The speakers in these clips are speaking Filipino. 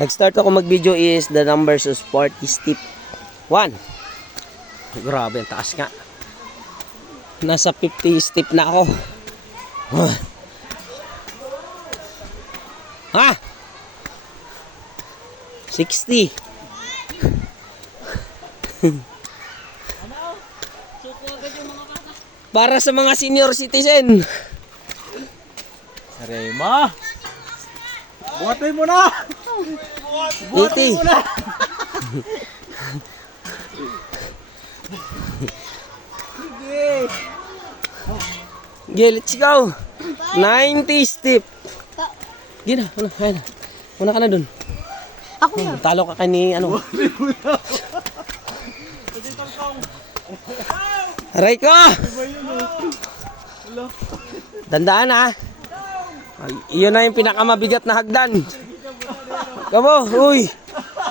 Nag-start ako mag-video is the numbers of sport is step 1. Grabe, ang taas nga. Nasa 50 step na ako. Ha? 60. Para sa mga senior citizen. Sarema. Buhatin mo na. Buhatin 80. mo na. Okay, let's go. 90 step. Gina, kaya na. Una ka na dun. Ako na. Talo ka kani ano. Aray ko! Dandaan ha. Ay, iyon na yung pinakamabigat na hagdan. Kamo, uy.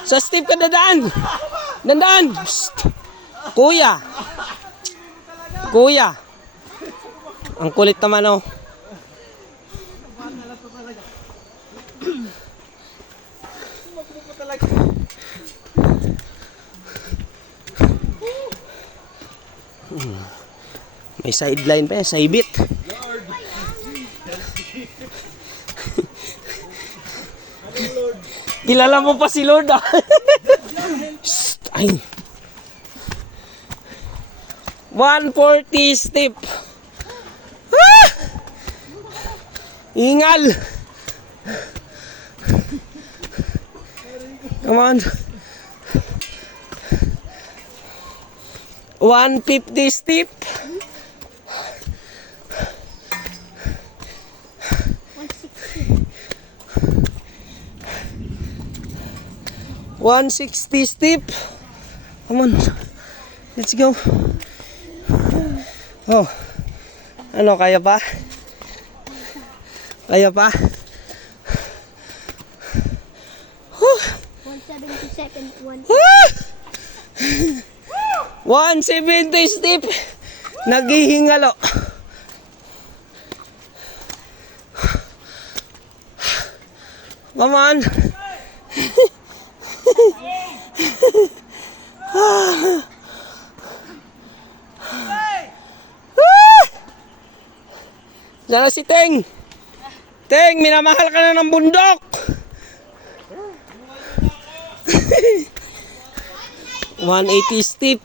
Sa step ka dadaan. Dandaan. Psst. Kuya. Kuya. Ang kulit naman oh. May sideline pa yan, saibit. Kilala mo pa si Lord ah. Psst, ay. 140 step. Ah! Ingal. Come on. 150 step. 160 step. Come on. Let's go. Oh. Ano, kaya pa? Kaya pa? 177. 170 step. Naghihingalo. Come on. Sana si Teng. Teng, minamahal ka na ng bundok. $180 step.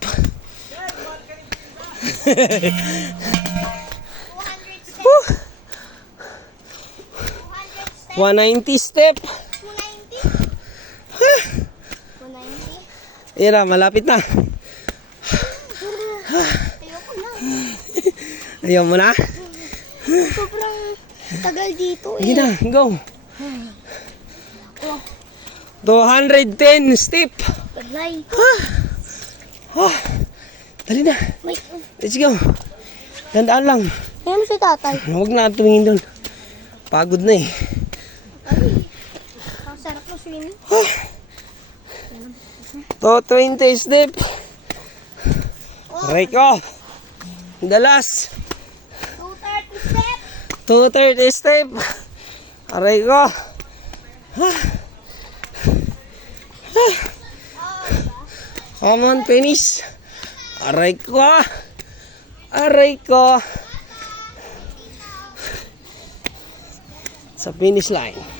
190 step. 190. Ira, malapit na. Ayoko na. Ayaw mo na? Sobrang tagal dito Sige eh. na, go. 210 step. Taglay. Oh, dali na. Wait. Let's go. Dandaan lang. Ayan mo si tatay. Huwag na tumingin doon. Pagod na eh. Ay. Ang sarap mo swimming. 220 step. Aray ko. The last. 230 step. 230 step. Aray ko. Come on, finish. Aray ko. Aray ko. Sa finish line.